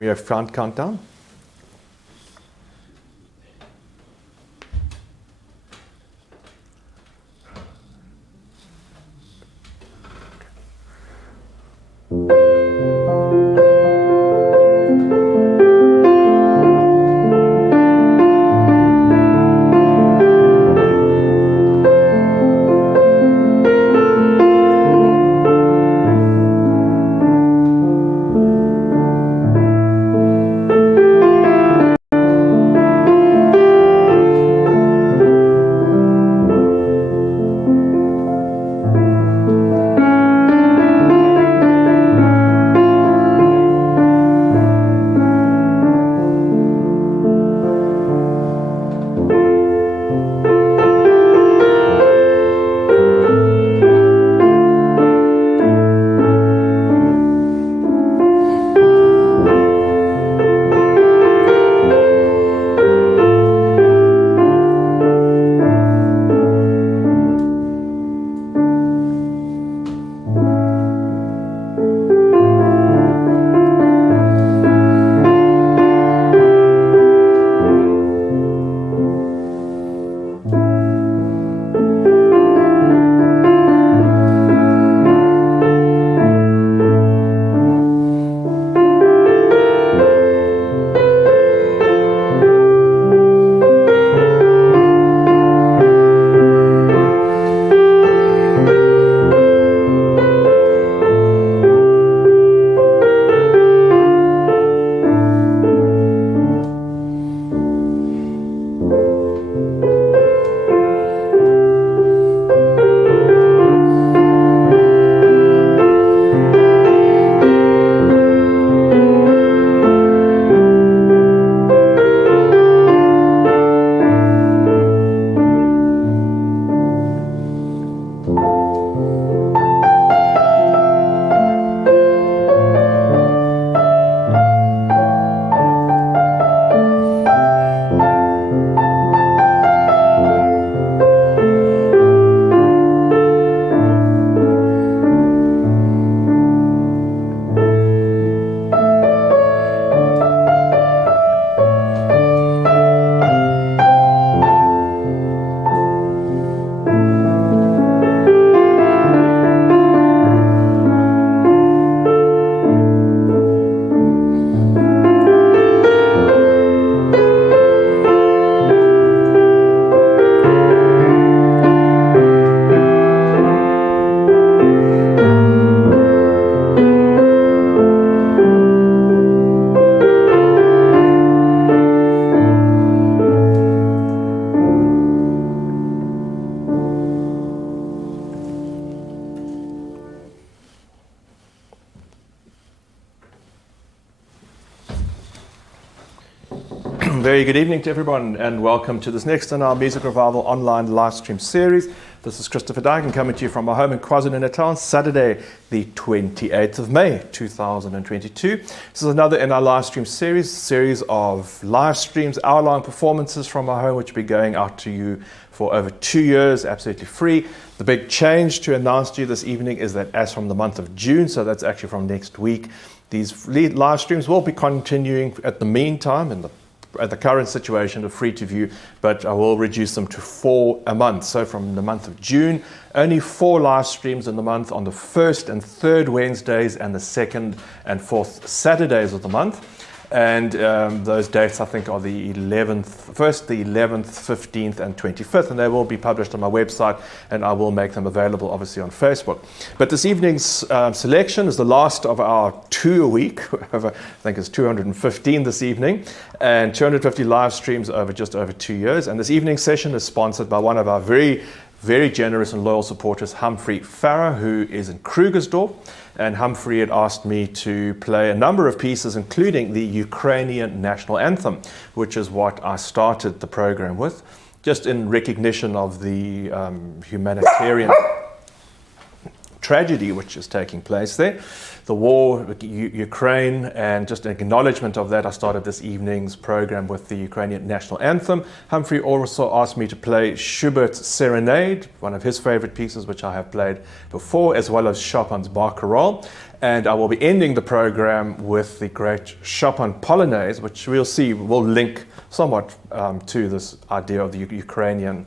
We have front countdown. Very good evening to everyone and welcome to this next in our Music Revival online live stream series. This is Christopher Dyken coming to you from my home in KwaZulu-Natal on Saturday the 28th of May 2022. This is another in our live stream series of live streams, hour-long performances from my home which will be going out to you for over 2 years, absolutely free. The big change to announce to you this evening is that as from the month of June, so that's actually from next week, these live streams will be continuing at the meantime at the current situation of free to view, but I will reduce them to 4 a month. So from the month of June, only 4 live streams in the month on the 1st and 3rd Wednesdays and the 2nd and 4th Saturdays of the month. And those dates I think are the 1st, the 11th, 15th and 25th, and they will be published on my website and I will make them available obviously on Facebook. But this evening's selection is the last of our 2 a week. I think it's 215 this evening and 250 live streams over just over 2 years. And this evening's session is sponsored by one of our very generous and loyal supporters, Humphrey Farah, who is in Krugersdorp. And Humphrey had asked me to play a number of pieces, including the Ukrainian national anthem, which is what I started the program with, just in recognition of the humanitarian tragedy which is taking place there. The war, Ukraine, and just an acknowledgement of that, I started this evening's program with the Ukrainian national anthem. Humphrey also asked me to play Schubert's Serenade, one of his favorite pieces which I have played before, as well as Chopin's Barcarolle. And I will be ending the program with the great Chopin Polonaise, which we'll see will link somewhat to this idea of the Ukrainian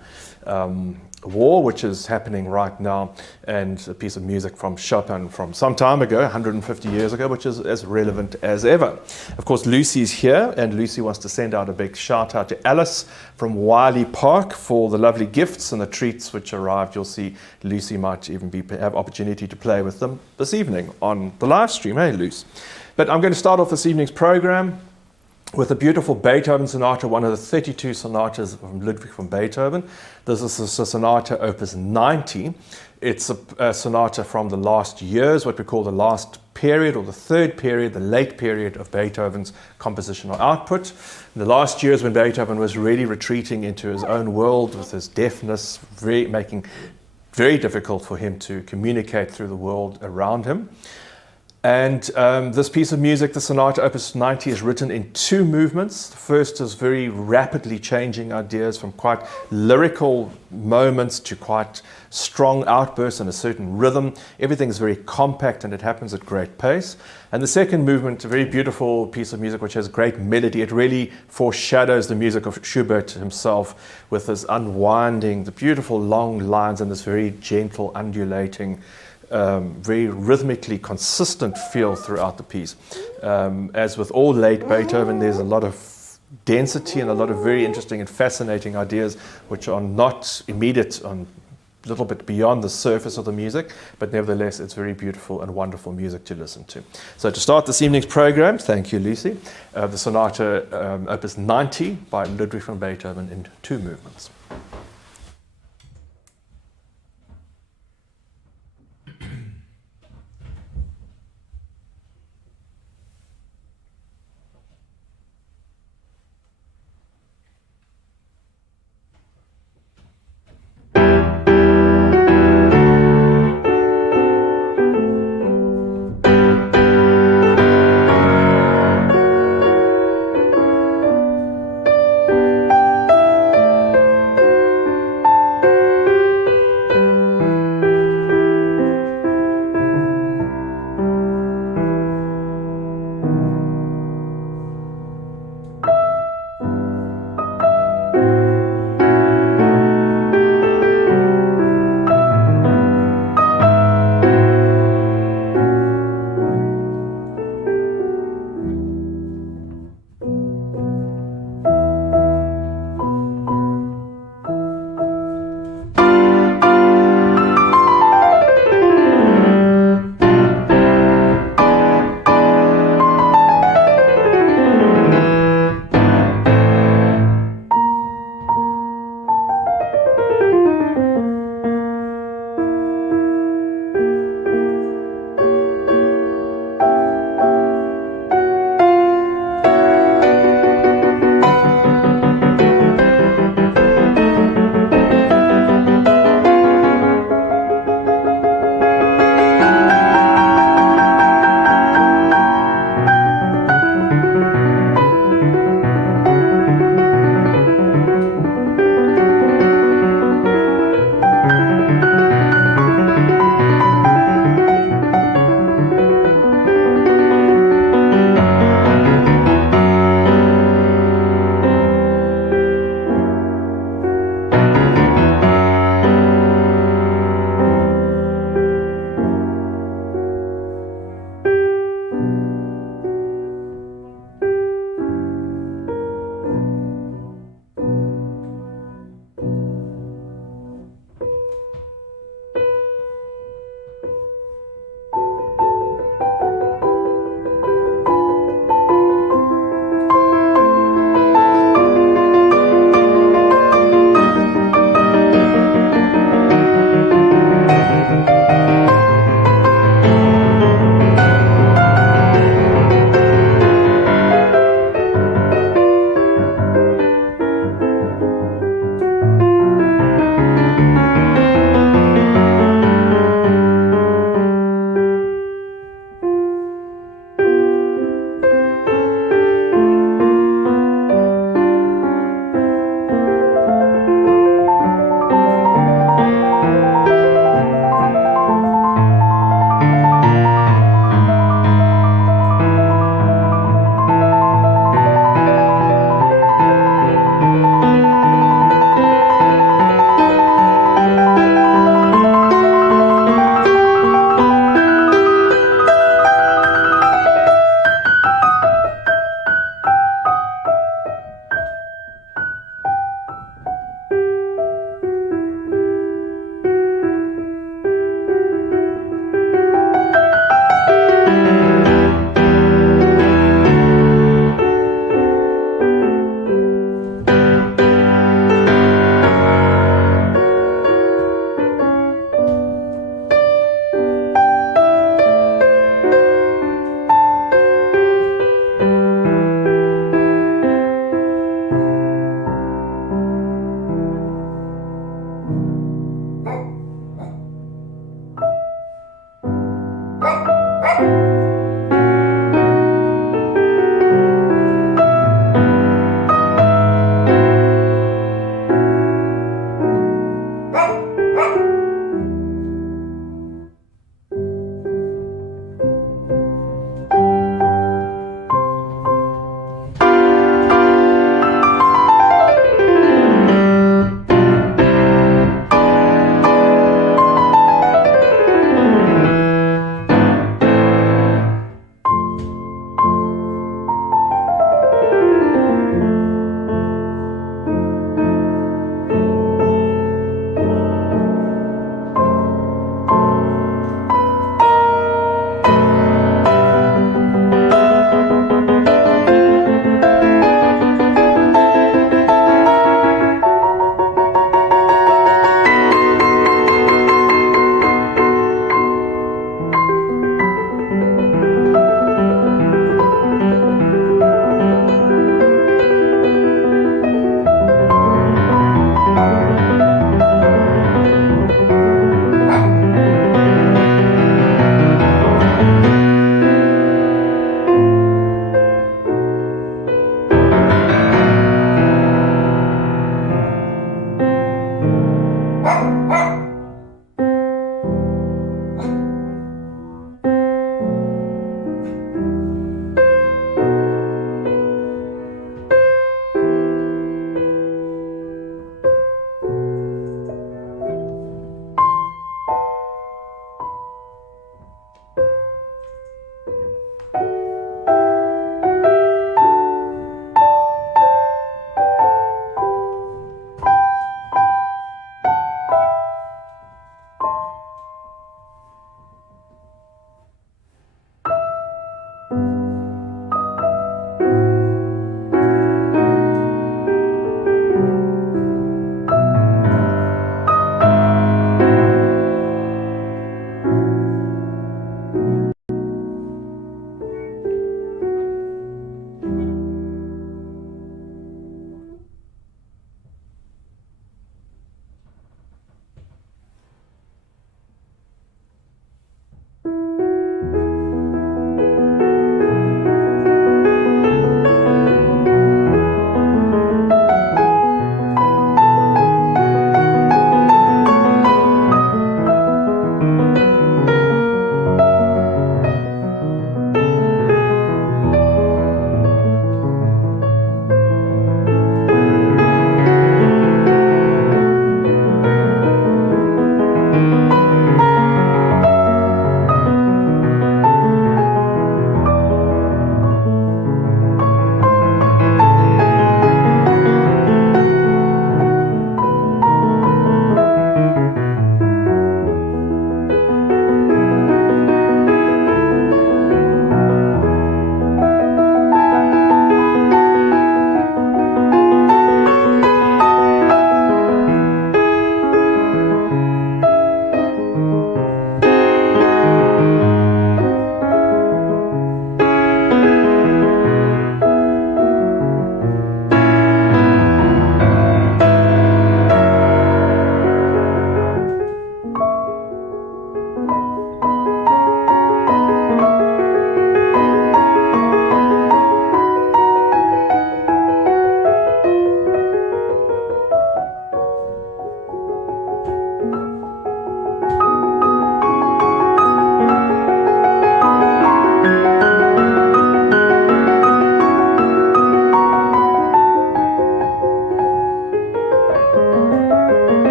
war, which is happening right now, and a piece of music from Chopin from some time ago, 150 years ago, which is as relevant as ever. Of course, Lucy's here, and Lucy wants to send out a big shout out to Alice from Wiley Park for the lovely gifts and the treats which arrived. You'll see Lucy might even have opportunity to play with them this evening on the live stream. Hey, Luce. But I'm going to start off this evening's program with a beautiful Beethoven sonata, one of the 32 sonatas from Ludwig from Beethoven. This is a sonata opus 90. It's a sonata from the last years, what we call the last period, or the third period, the late period of Beethoven's compositional output. In the last years when Beethoven was really retreating into his own world with his deafness, making very difficult for him to communicate through the world around him. And this piece of music, the Sonata Opus 90, is written in two movements. The first is very rapidly changing ideas from quite lyrical moments to quite strong outbursts and a certain rhythm. Everything is very compact and it happens at great pace. And the second movement, a very beautiful piece of music which has great melody. It really foreshadows the music of Schubert himself with this unwinding, the beautiful long lines and this very gentle undulating very rhythmically consistent feel throughout the piece. As with all late Beethoven, there's a lot of density and a lot of very interesting and fascinating ideas which are not immediate, a little bit beyond the surface of the music, but nevertheless it's very beautiful and wonderful music to listen to. So to start this evening's program, thank you Lucy, the Sonata Opus 90 by Ludwig van Beethoven in two movements.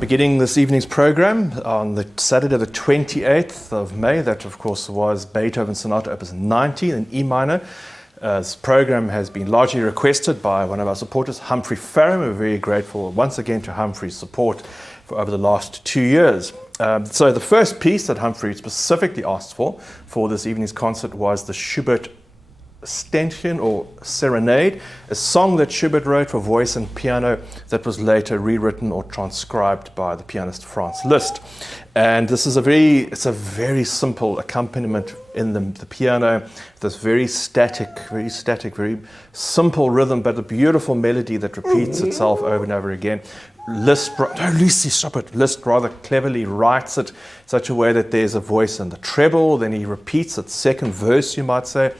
Beginning this evening's program on the Saturday the 28th of May, that of course was Beethoven Sonata Opus 90 in E minor. This program has been largely requested by one of our supporters, Humphrey Farron. We're very grateful once again to Humphrey's support for over the last 2 years. So the first piece that Humphrey specifically asked for this evening's concert was the Schubert Ständchen or Serenade, a song that Schubert wrote for voice and piano that was later rewritten or transcribed by the pianist Franz Liszt. And this is a very simple accompaniment in the piano, this very static, very simple rhythm, but a beautiful melody that repeats itself over and over again. Liszt rather cleverly writes it in such a way that there's a voice in the treble, then he repeats its second verse, you might say,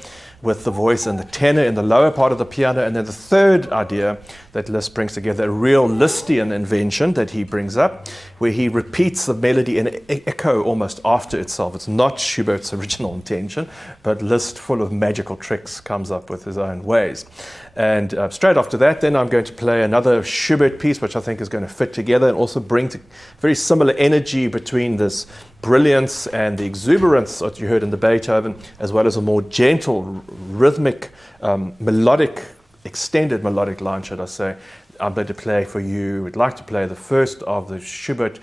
with the voice and the tenor in the lower part of the piano, and then the third idea that Liszt brings together, a real Lisztian invention that he brings up, where he repeats the melody in an echo almost after itself. It's not Schubert's original intention, but Liszt, full of magical tricks, comes up with his own ways. And straight after that, then I'm going to play another Schubert piece, which I think is going to fit together and also bring very similar energy between this brilliance and the exuberance that you heard in the Beethoven, as well as a more gentle, rhythmic, melodic, extended melodic line, should I say. I'm going to play for you, would like to play the first of the Schubert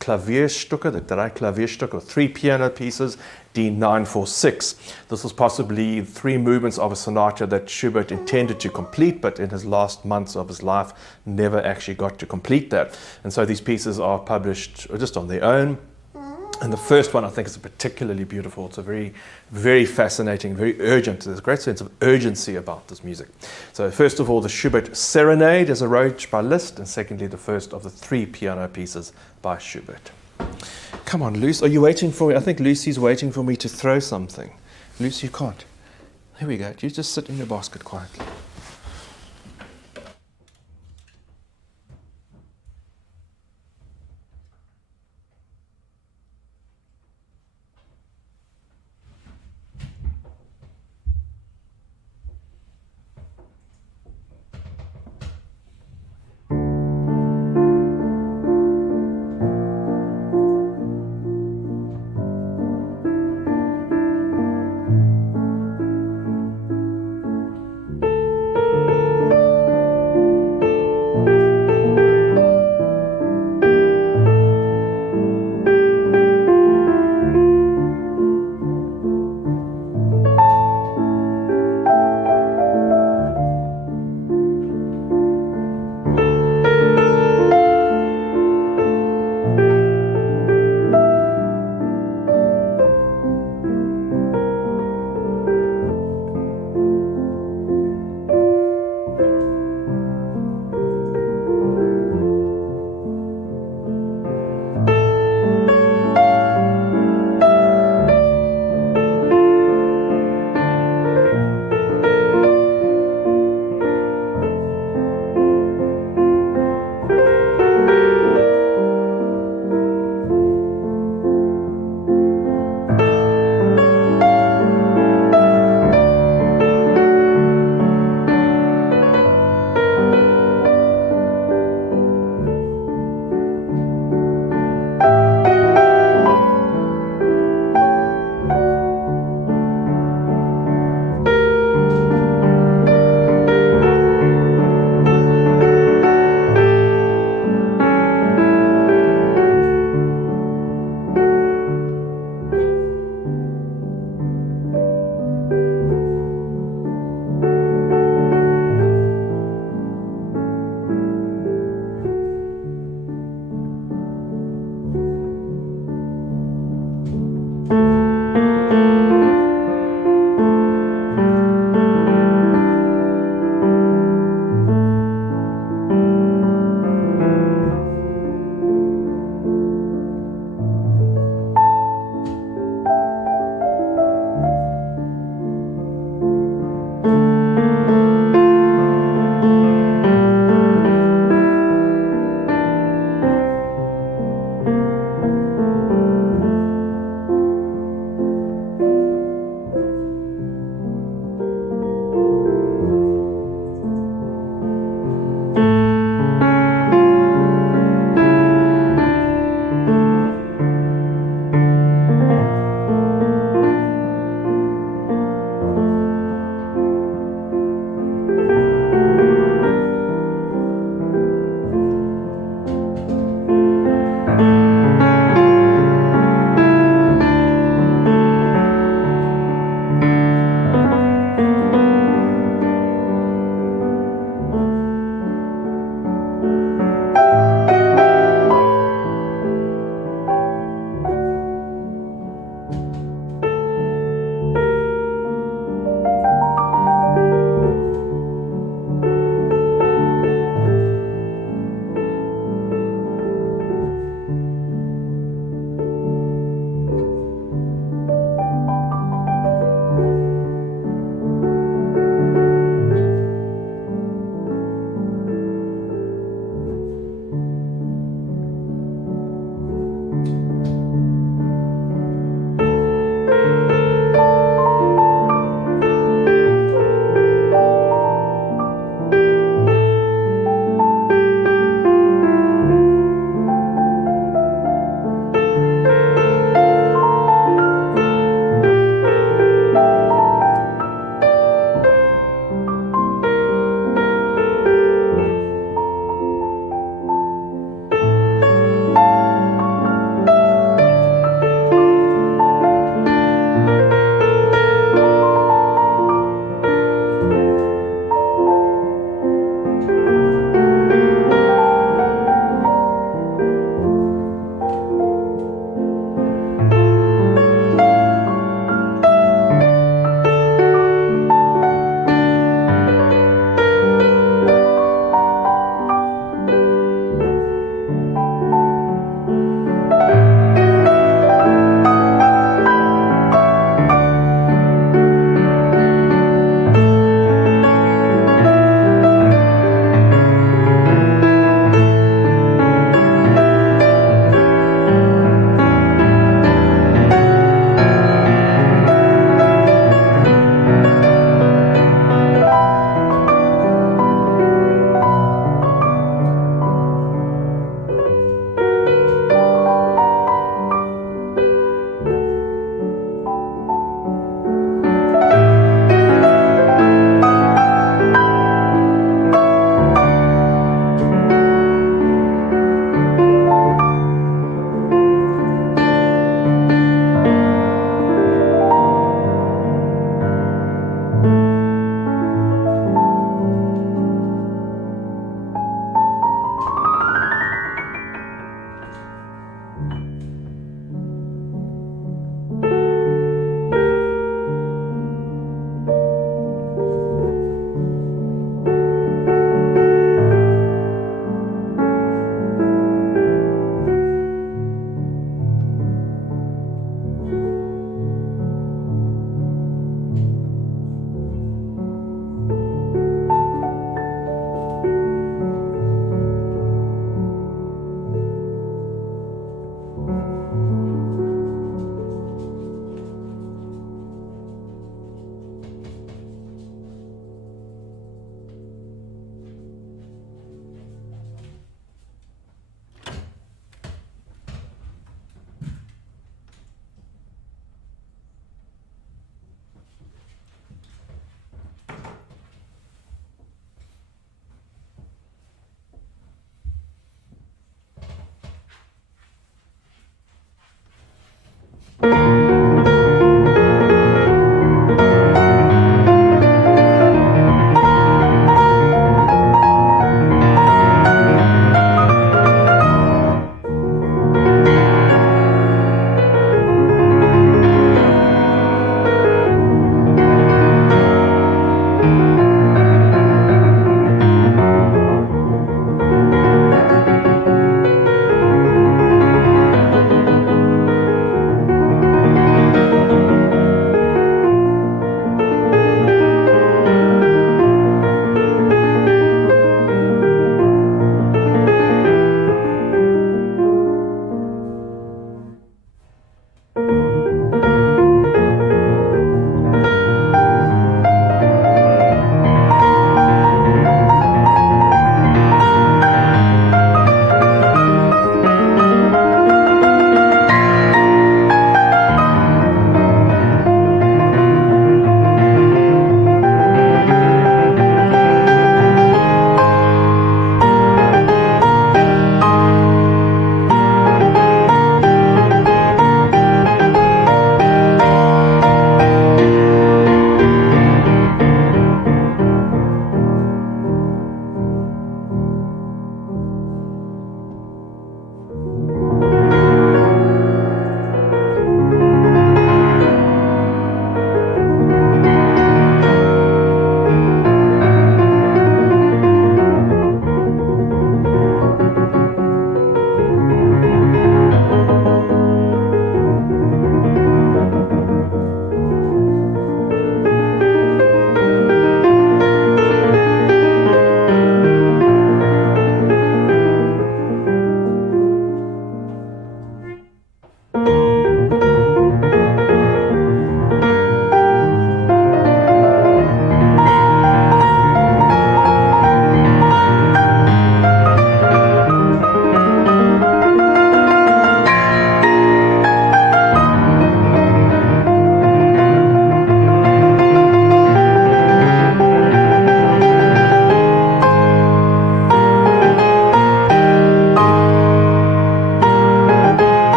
Klavierstücke, the Drei Klavierstücke, or 3 piano pieces, D946. This was possibly 3 movements of a sonata that Schubert intended to complete, but in his last months of his life never actually got to complete that. And so these pieces are published just on their own. And the first one I think is particularly beautiful. It's a very, very fascinating, very urgent. There's a great sense of urgency about this music. So first of all, the Schubert Serenade is arranged by Liszt, and secondly, the first of the 3 piano pieces by Schubert. Come on, Lucy, are you waiting for me? I think Lucy's waiting for me to throw something. Lucy, you can't. Here we go. You just sit in your basket quietly.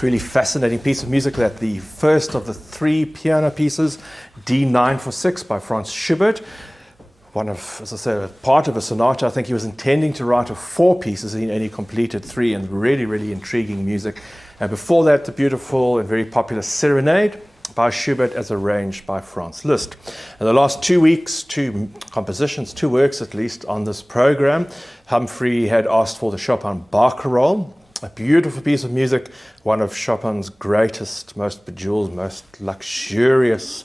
It's really fascinating piece of music, that the first of the 3 piano pieces, D9 for 6 by Franz Schubert. One of, as I said, part of a sonata. I think he was intending to write 4 pieces, and he only completed 3, and really, really intriguing music. And before that, the beautiful and very popular Serenade by Schubert, as arranged by Franz Liszt. In the last 2 weeks, 2 compositions, 2 works at least on this program. Humphrey had asked for the Chopin Barcarolle, a beautiful piece of music, one of Chopin's greatest, most bejeweled, most luxurious,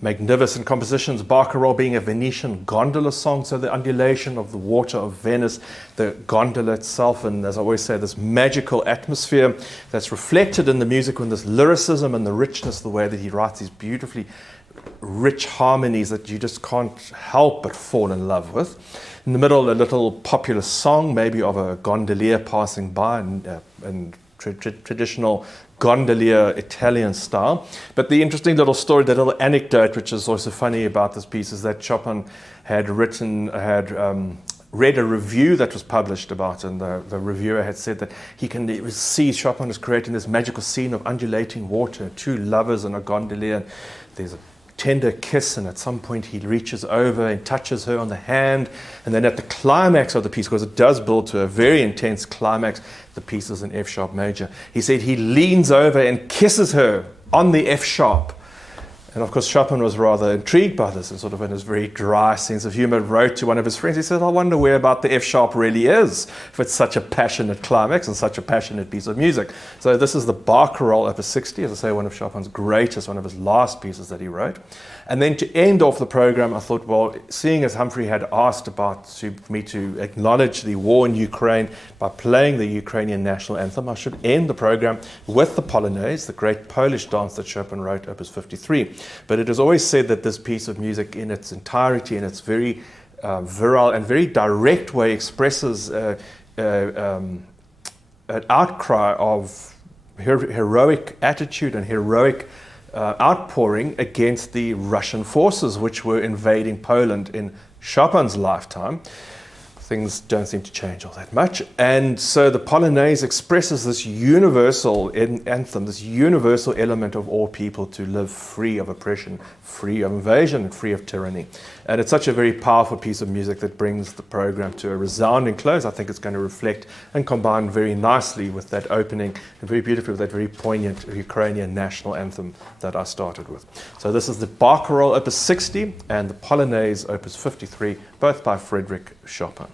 magnificent compositions. Barcarolle being a Venetian gondola song, so the undulation of the water of Venice, the gondola itself, and as I always say, this magical atmosphere that's reflected in the music, with this lyricism and the richness, the way that he writes these beautifully rich harmonies that you just can't help but fall in love with. In the middle, a little popular song, maybe of a gondolier passing by in traditional gondolier Italian style. But the interesting little story, the little anecdote, which is also funny about this piece, is that Chopin had read a review that was published about it, and the reviewer had said that he can see Chopin is creating this magical scene of undulating water, 2 lovers and a gondolier. There's a tender kiss, and at some point he reaches over and touches her on the hand, and then at the climax of the piece, because it does build to a very intense climax, the piece is in F sharp major, he said he leans over and kisses her on the F sharp. And of course Chopin was rather intrigued by this, and sort of in his very dry sense of humor wrote to one of his friends. He said, I wonder where about the F sharp really is, if it's such a passionate climax and such a passionate piece of music. So this is the Barcarolle Opus 60, as I say, one of Chopin's greatest, one of his last pieces that he wrote. And then to end off the program, I thought, well, seeing as Humphrey had asked for me to acknowledge the war in Ukraine by playing the Ukrainian national anthem, I should end the program with the Polonaise, the great Polish dance that Chopin wrote, Opus 53. But it is always said that this piece of music in its entirety, in its very virile and very direct way, expresses an outcry of heroic attitude and heroic outpouring against the Russian forces which were invading Poland in Chopin's lifetime. Things don't seem to change all that much. And so the Polonaise expresses this universal anthem, this universal element of all people to live free of oppression, free of invasion, and free of tyranny. And it's such a very powerful piece of music that brings the program to a resounding close. I think it's going to reflect and combine very nicely with that opening, and very beautifully with that very poignant Ukrainian national anthem that I started with. So this is the Barcarolle Opus 60 and the Polonaise Opus 53, both by Frédéric Chopin.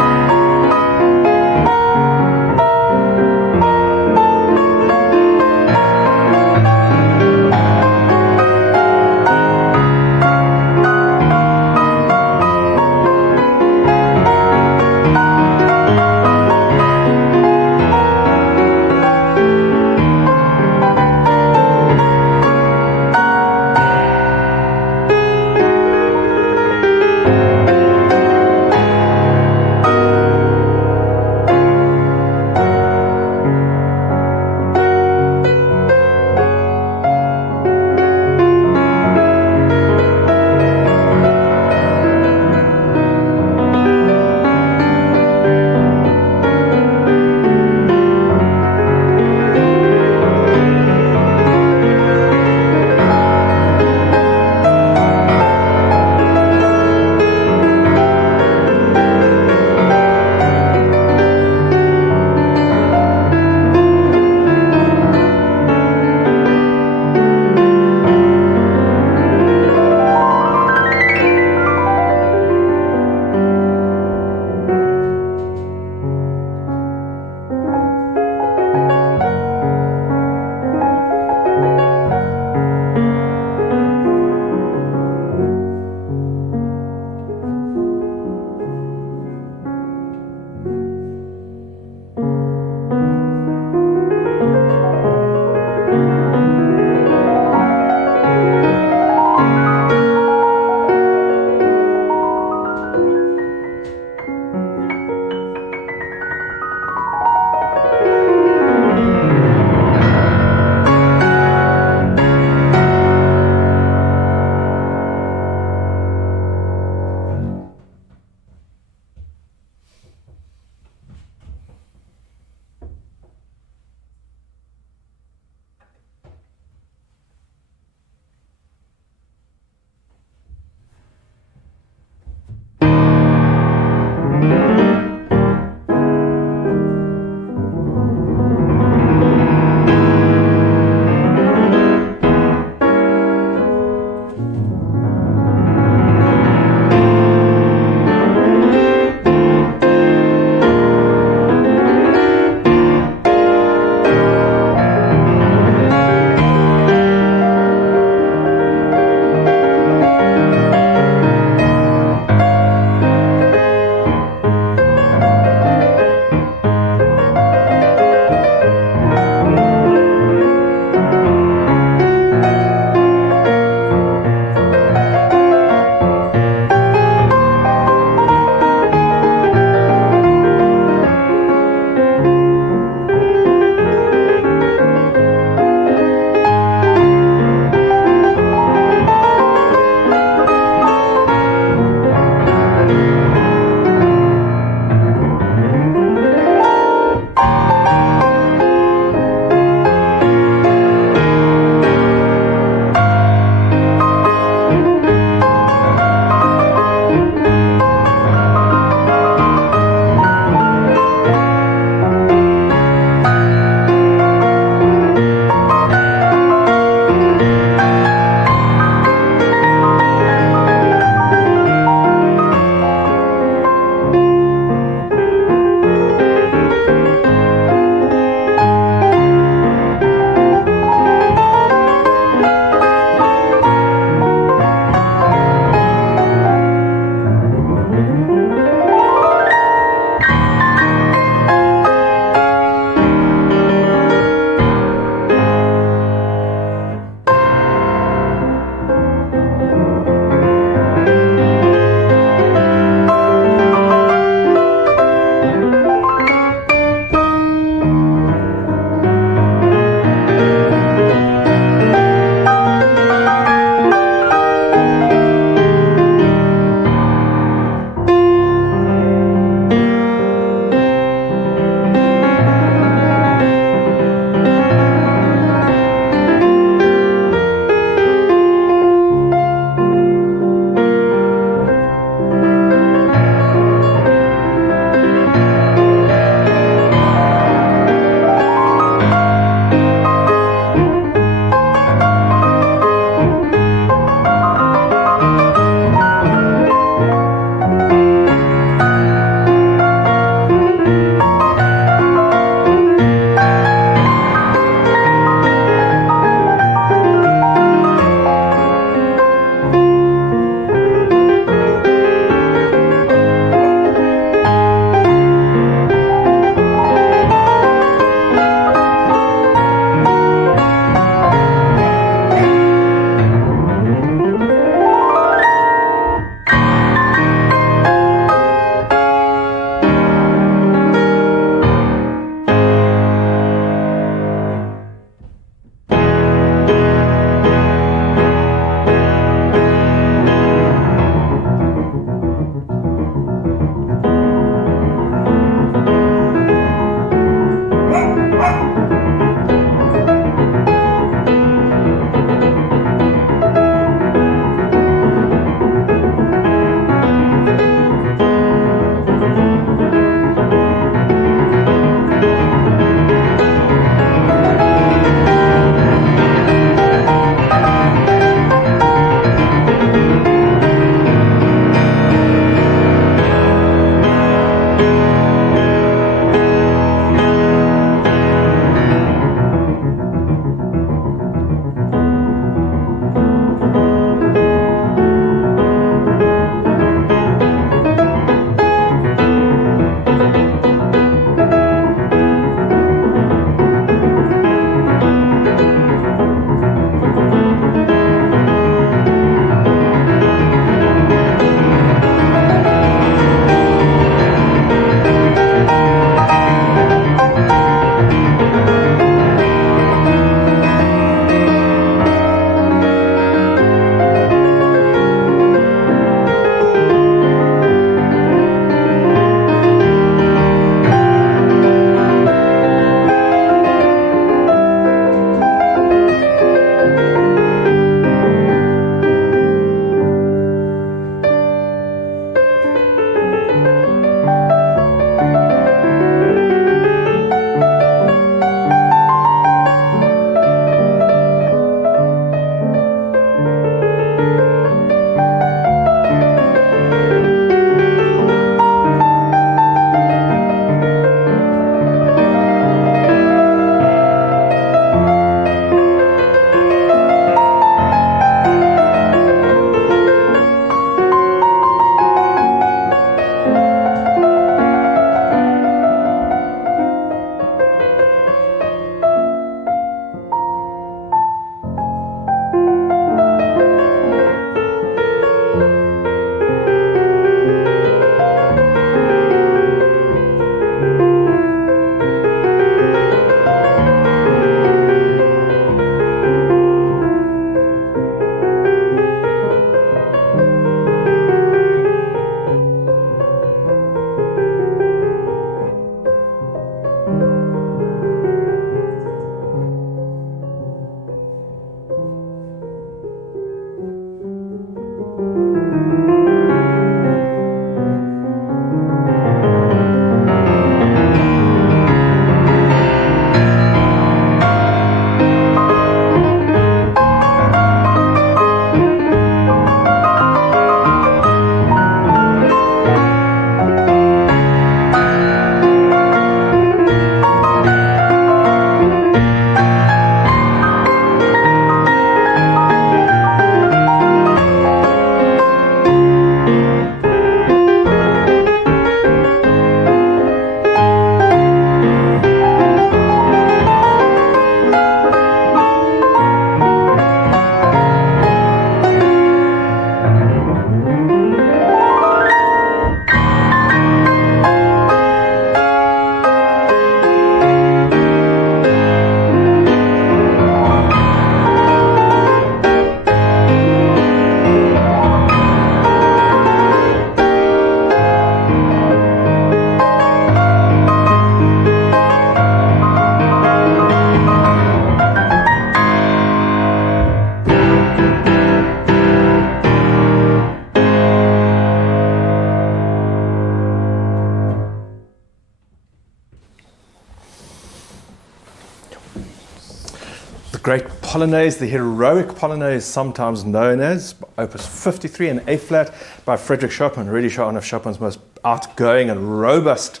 great Polonaise, the Héroïque Polonaise, sometimes known as, Opus 53 in A-flat by Frédéric Chopin, really one of Chopin's most outgoing and robust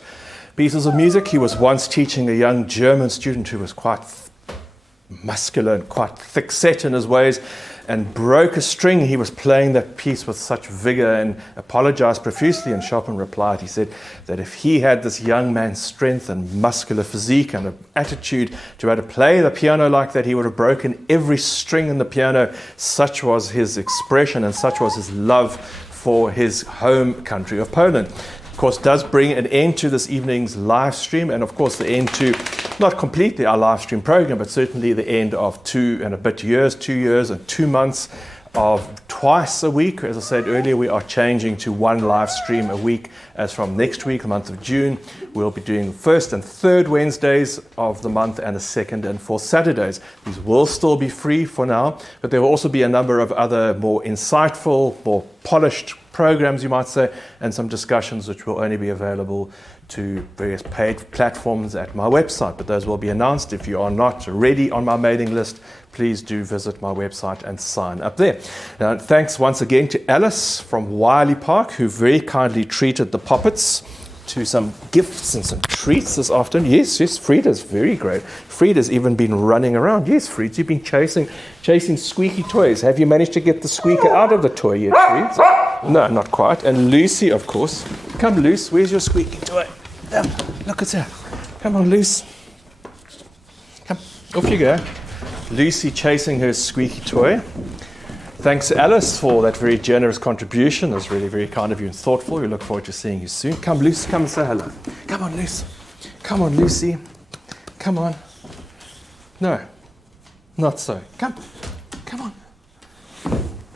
pieces of music. He was once teaching a young German student who was quite muscular and quite thick-set in his ways, and broke a string. He was playing that piece with such vigor and apologized profusely, and Chopin replied, he said that if he had this young man's strength and muscular physique and an attitude to be able to play the piano like that, he would have broken every string in the piano. Such was his expression and such was his love for his home country of Poland. Of course, does bring an end to this evening's live stream, and of course the end to, not completely our live stream program, but certainly the end of 2 and a bit years, 2 years and 2 months of twice a week. As I said earlier, we are changing to 1 live stream a week as from next week, the month of June. We'll be doing first and third Wednesdays of the month and the second and fourth Saturdays. These will still be free for now, but there will also be a number of other more insightful, more polished programs, you might say, and some discussions which will only be available to various paid platforms at my website, but those will be announced. If you are not already on my mailing list, please do visit my website and sign up there. Now, thanks once again to Alice from Wiley Park, who very kindly treated the puppets to some gifts and some treats this afternoon. Yes, Frieda's very great. Frieda's even been running around. Yes, Frieda, you've been chasing squeaky toys. Have you managed to get the squeaker out of the toy yet, Frieda? No, not quite. And Lucy, of course. Come, Luce, where's your squeaky toy? Look at her. Come on, Luce. Come, off you go. Lucy chasing her squeaky toy. Thanks, Alice, for that very generous contribution. That's really very kind of you and thoughtful. We look forward to seeing you soon. Come, Lucy, come and say hello. Come on, Lucy. Come on, Lucy. Come on. No, not so. Come on.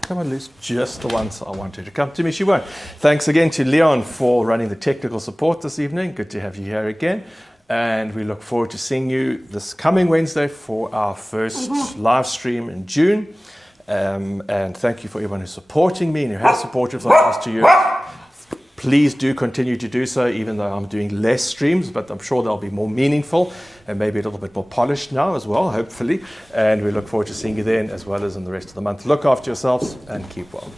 Come on, Lucy. Just the ones I wanted to come to me. She won't. Thanks again to Leon for running the technical support this evening. Good to have you here again. And we look forward to seeing you this coming Wednesday for our first live stream in June. And thank you for everyone who's supporting me and who has supported for the last 2 years. Please do continue to do so, even though I'm doing less streams, but I'm sure they'll be more meaningful and maybe a little bit more polished now as well, hopefully. And we look forward to seeing you then as well as in the rest of the month. Look after yourselves and keep well.